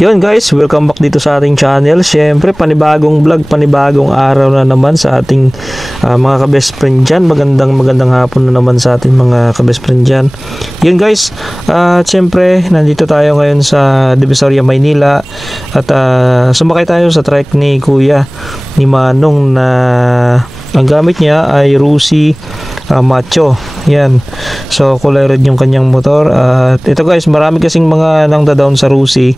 Yun guys, welcome back dito sa ating channel. Siyempre, panibagong vlog, panibagong araw na naman sa ating mga ka-best friend dyan. Magandang hapon na naman sa ating mga ka-best friend dyan. Yun guys, siyempre, nandito tayo ngayon sa Divisoria, Maynila. At sumakay tayo sa trike ni Kuya, ni Manong, na ang gamit niya ay Rusi Macho. Yan. So, kulay red yung kanyang motor. At ito guys, marami kasing mga nang down sa Rusi.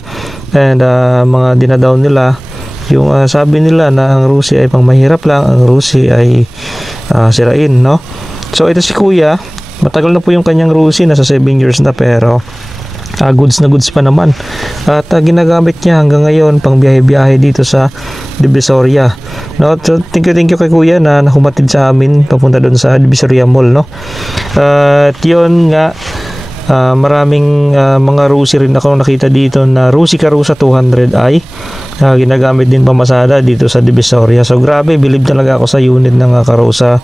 And mga dinadown nila. Yung sabi nila na ang Rusi ay pang mahirap lang. Ang Rusi ay sirain, no? So, ito si Kuya. Matagal na po yung kanyang Rusi. Nasa 7 years na, pero goods na goods pa naman. At ginagamit niya hanggang ngayon pang biyahe-biyahe dito sa Divisoria. No? So, thank you kay Kuya na humatid sa amin papunta doon sa Divisoria Mall, no? At yun nga, maraming mga Rusi rin ako nakita dito na Rusi Karusa 200i. Ginagamit din pamasada dito sa Divisoria. So grabe, believe talaga ako sa unit ng Karusa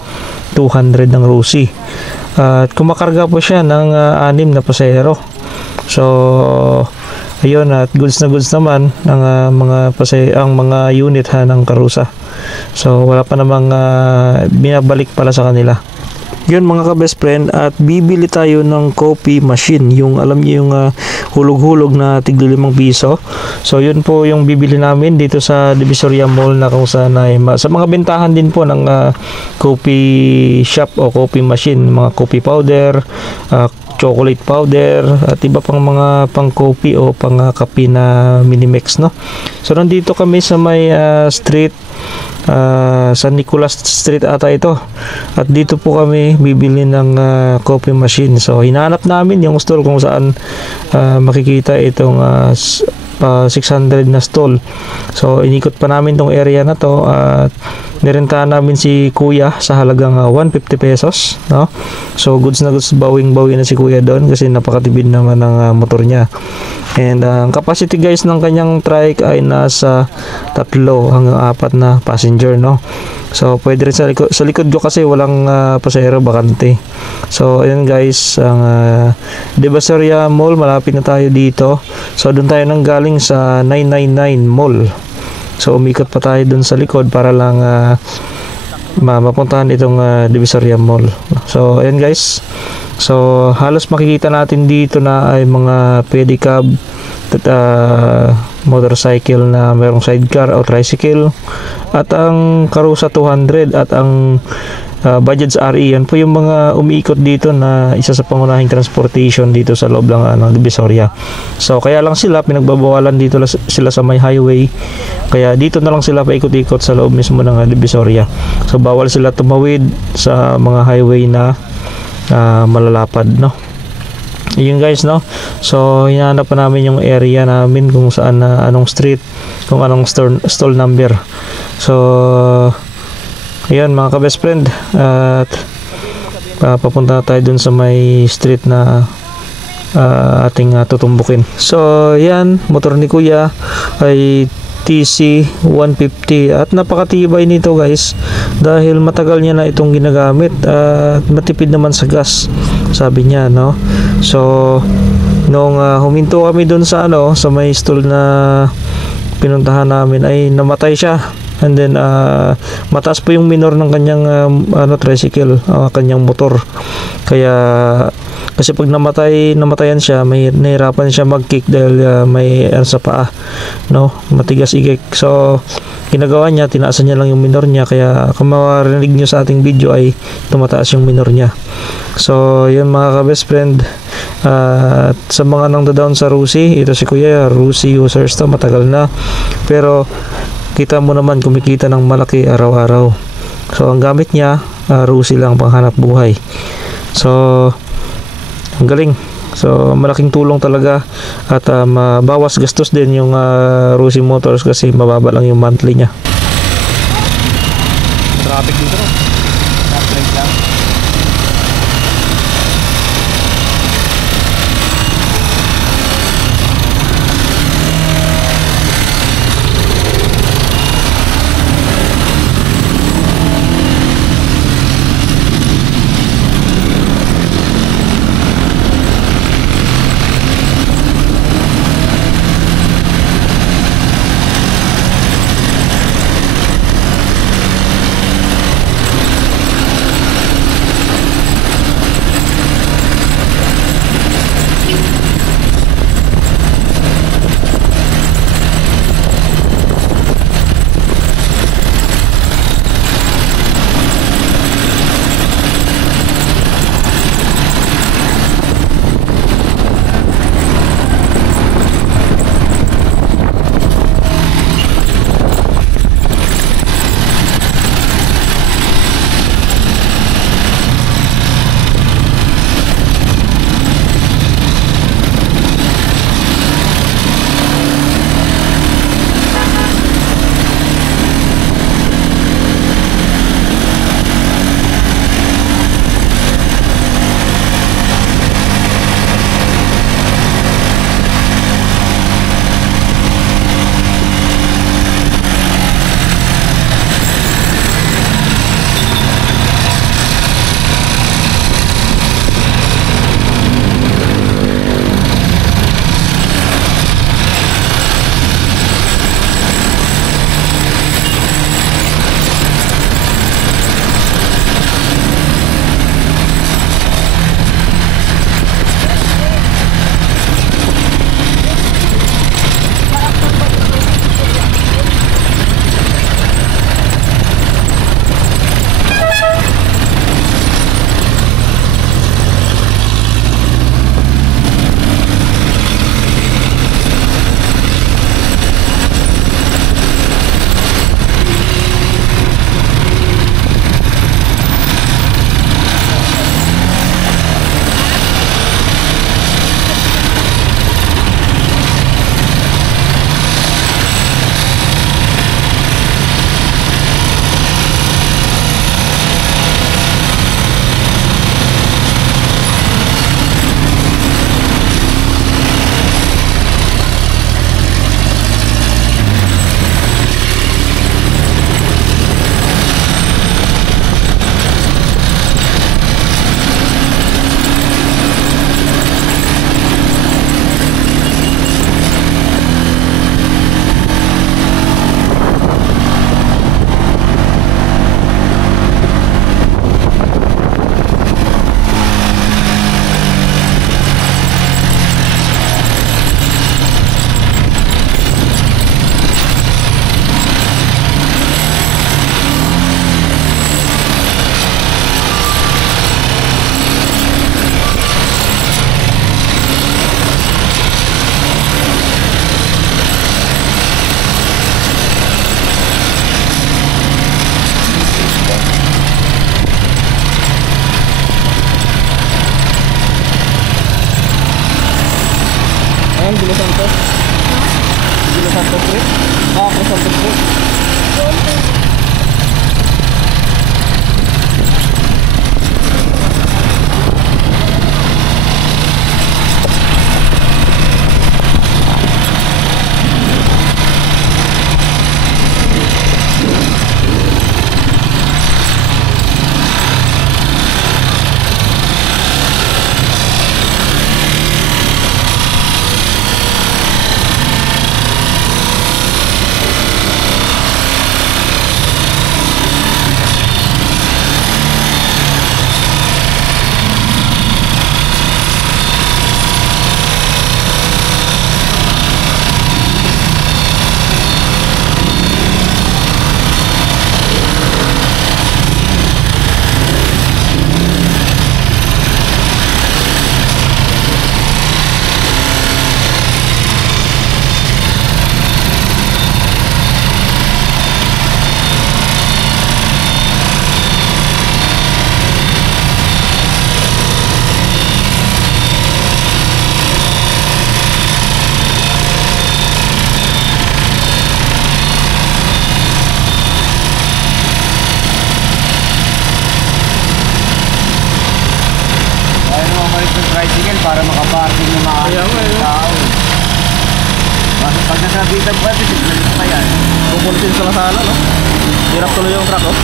200 ng Rusi. At kumakarga po siya ng 6 na pasahero. So ayun, at goods na goods naman ng ang mga unit ng Karusa. So wala pa namang binabalik pala sa kanila. Yun mga ka-best friend, at bibili tayo ng coffee machine. Yung alam niyo yung hulog-hulog na tigli 5 piso. So yun po yung bibili namin dito sa Divisoria Mall, na kung saan ay sa mga bentahan din po ng coffee shop o coffee machine, mga coffee powder, chocolate powder, at iba pang mga pang coffee o pang kape na Minimix, no? So nandito kami sa may street, San Nicolas Street ata ito, at dito po kami bibili ng coffee machine. So hinanap namin yung stall kung saan makikita itong 600 na stall. So inikot pa namin tong area na to, at nirentahan namin si Kuya sa halagang 150 pesos, no? So goods na goods, bawing-bawi na si Kuya doon kasi napakatibid naman ng motor niya. And ang capacity guys ng kanyang trike ay nasa 3 hanggang 4 na passenger, no? So pwede rin sa likod ko kasi walang pasahero, bakante. So ayun guys, ang Divisoria Mall, malapit na tayo dito. So doon tayo nang galing sa 999 Mall. So umikot pa tayo doon sa likod para lang mapuntahan itong Divisoria Mall. So ayun guys, so halos makikita natin dito na ay mga pedicab at motorcycle na mayroong sidecar o tricycle, at ang Karusa 200 at ang Bajaj RE. Yan po yung mga umiikot dito na isa sa pangunahing transportation dito sa loob ng Divisoria. So kaya lang sila pinagbabawalan dito sila sa may highway, kaya dito na lang sila paikot-ikot sa loob mismo ng Divisoria. So bawal sila tumawid sa mga highway na malalapad, no? Yun guys, no? So hinahanap pa namin yung area namin kung saan anong street, kung anong stall number. So ayun mga ka-best friend, at papunta tayo dun sa may street na ating tutumbukin. So yan, motor ni Kuya ay TC 150, at napakatibay nito guys dahil matagal niya na itong ginagamit, at matipid naman sa gas, sabi niya, no? So nung huminto kami dun sa sa may stall na pinuntahan namin, ay namatay siya. And then mataas po yung minor ng kanyang tricycle, kanyang motor. Kaya kasi pag namatayan siya, may nahirapan siya mag-kick dahil may sa paa, no? Matigas igik. So ginagawa niya, tinaasan niya lang yung minor niya, kaya kung marinig niyo sa ating video ay tumataas yung minor niya. So yun mga ka-best friend, sa mga nang down sa Rusi, ito si Kuya, Rusi users to, matagal na, pero kita mo naman kumikita ng malaki araw-araw. So ang gamit niya Rusi lang panghanap buhay. So ang galing. So malaking tulong talaga, at mabawas gastos din yung Rusi Motors kasi mababa lang yung monthly niya. Traffic dito, no? Traffic lang. Los Santos Street. Los Santos Street. Para makaparking ng mga tao. Bakit pag nasabitan pa, titignan pa yan. Pupuntin sa lasala, no? Hirap tuloy yung truck, oh.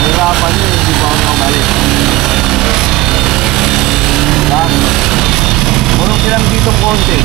Hirapan nyo, hindi pa ako nakabalik. Purong silang ditong konti.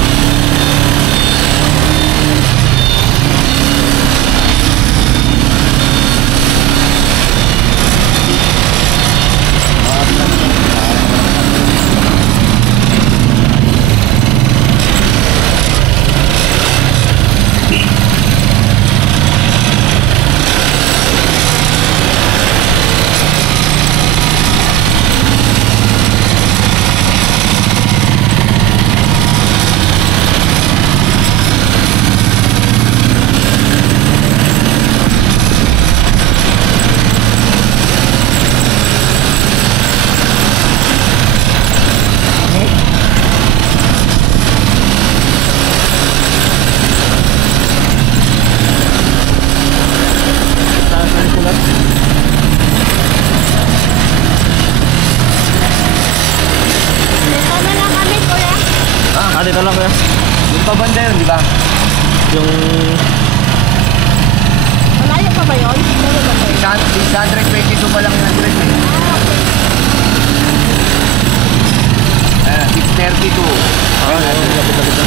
Dito lang kuya. Yung pabanda yun, di ba? Yung... Malayo pa ba yun? 622 pa lang yung address eh. Ah, okay. 632. Lapit-lapit.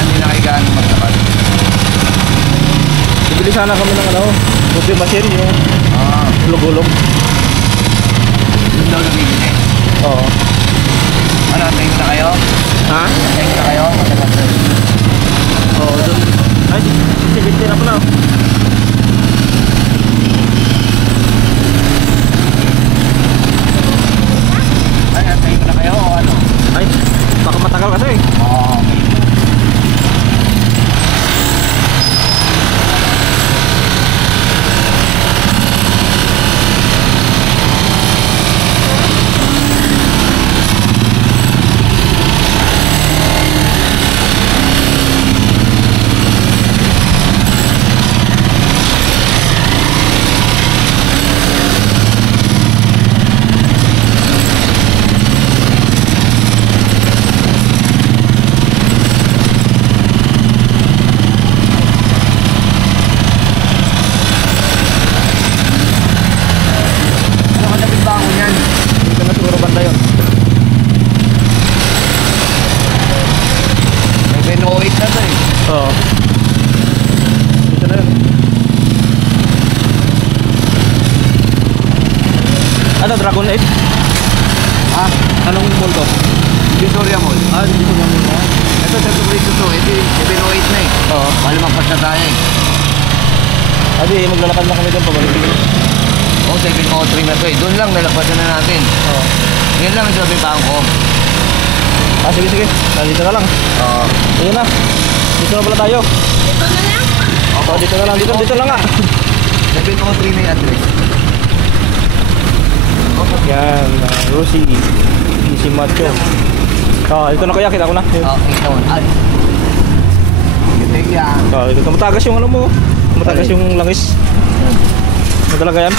Hindi na kayo gaano magtapat. Bibili sana kami ng ano, coffee machine yung gulong-gulong. Doon daw nabibili. Oo. Ano, tayo na kayo? Ha? Tayo na kayo? Matapat na. Oo, doon. Ay, 70 na pala. Ay, tayo na kayo o ano? Ay, baka matagal kasi. Oo. Oo. Dito na yun. Ano, Dragon 8? Ah, Anong mall to? Victoria Mall. Dito na mall na. Ito, sa Tubrito to. Ito, 708 na eh. Oo. Bali magpas na tayo eh. Adi, maglalakad lang kami doon pabalik. Oo, 703 na to eh. Doon lang, nalapasan na natin. Oo. Yan lang yung sabi pa ko. Sige, sige. Dito na lang. Oo. Ayun na. Dito na pala tayo. Ito na lang. Dito na lang. Dito na nga. 703 na yung address. Yan, Rosie. Easy Macho. Ito na kuya, kita ko na. Okay, ito. Ay. Ito yan. Ito matagas yung ano mo. Matagas yung langis. Ano talaga yan?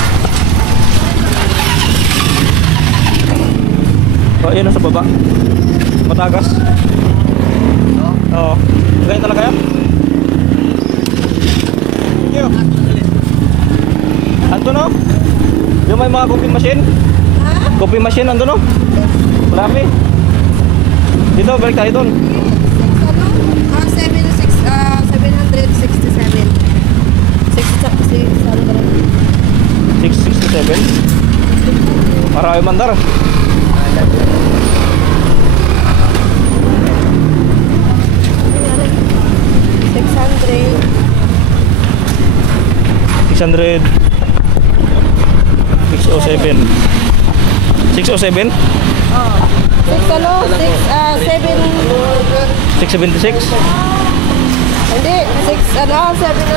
Yan sa baba. Matagas. Oo. Ganyan talaga yan? Ando no? Yung may mga coffee machine? Coffee machine ando no? Marami. Dito, balik tayo doon. 767. 667. Marami mandar. 607. 607? Oh. 676? Hindi, 706?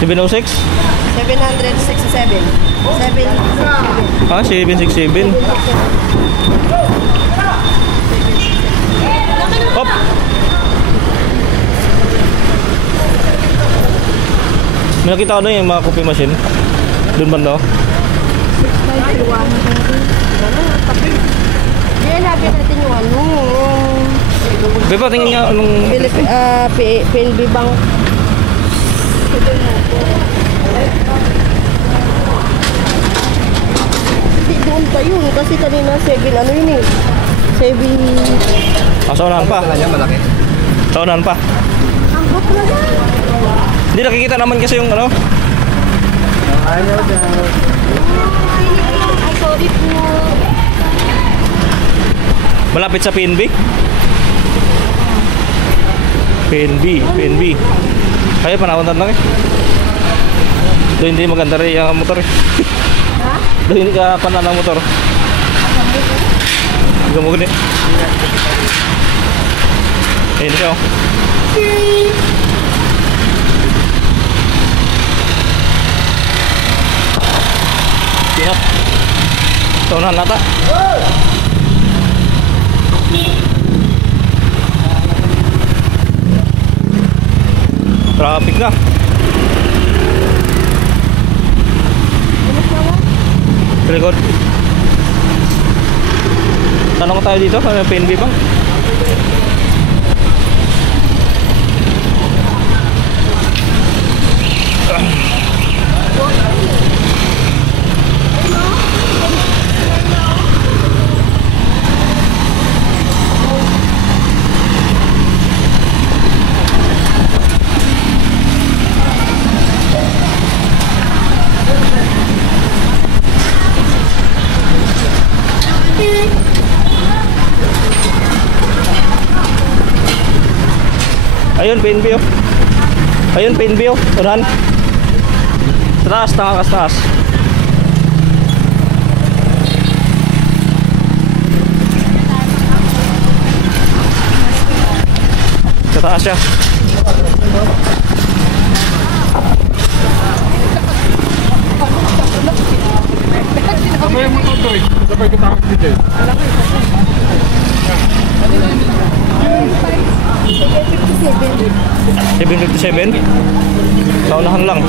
767. 767. 767. Hop! May nakita ko doon yung mga coffee machine. Doon banda. Yan, natin natin yung ano. Beba, tingin nga anong... PNB Bank. Hindi doon pa yun. Kasi kanina 7 ano yun eh. 7... Sa unahan pa. Malaki. Sa unahan pa. Ang bot na yan. Hindi nakikita naman kasi yung ano. Ayaw daw. Ay, sorry po. Malapit sa PNB. PNB. Kaya panawantan lang eh. Doon hindi maganda rin yung motor eh. Ha? Doon hindi ka panan ng motor. Gamugin eh. Ayun siya oh. Tinap. Taunahan nata. Traffic na. Record. Tanong tayo dito sa PNB Bank. Ayun, PNB oh. Ayun, PNB oh. Unahan. Taas, taas. Sa taas siya. Sabay mo ito, Toy. Sabay ko takot dito. 757. Sa unahan lang.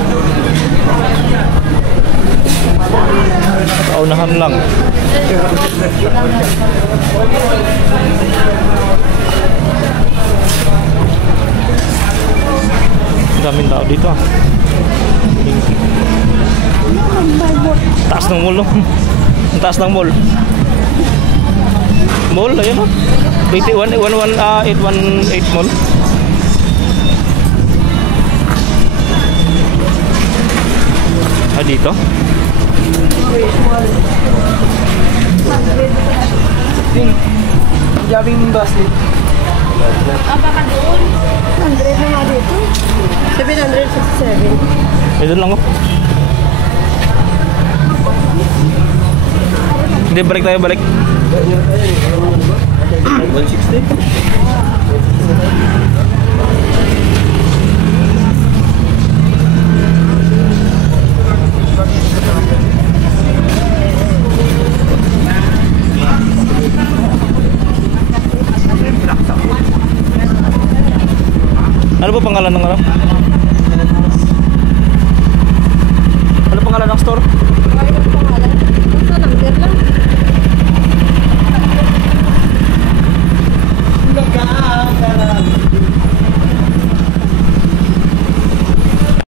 Daming tao dito ah. Taas ng mall no? Ang taas ng mall. Mall, ayun oh. 818 mall. Dito? Jabing bus eh. Baka doon. 100 na nga dito. 767. Doon lang oh. Hindi, balik tayo, balik. 160. Ano ba pangalan ng ano? Ano pangalan ng store?